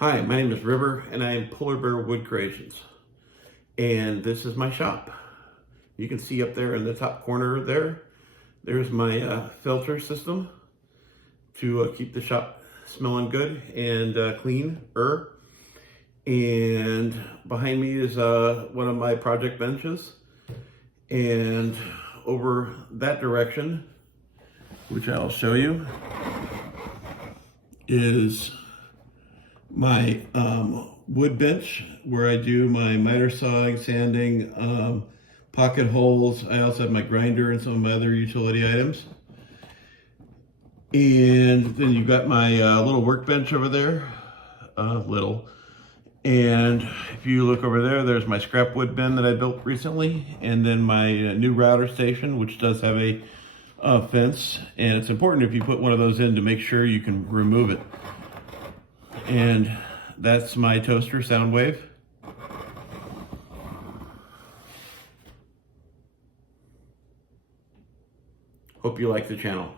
Hi, my name is River and I am Polar Bear Wood Creations. And this is my shop. You can see up there in the top corner there's my filter system to keep the shop smelling good and cleaner. And behind me is one of my project benches. And over that direction, which I'll show you, is my wood bench where I do my miter sawing, sanding, pocket holes. I also have my grinder and some of my other utility items. And then you've got my little workbench over there, And if you look over there, there's my scrap wood bin that I built recently, and then my new router station, which does have a fence. And it's important if you put one of those in to make sure you can remove it. And that's my toaster Soundwave. Hope you like the channel.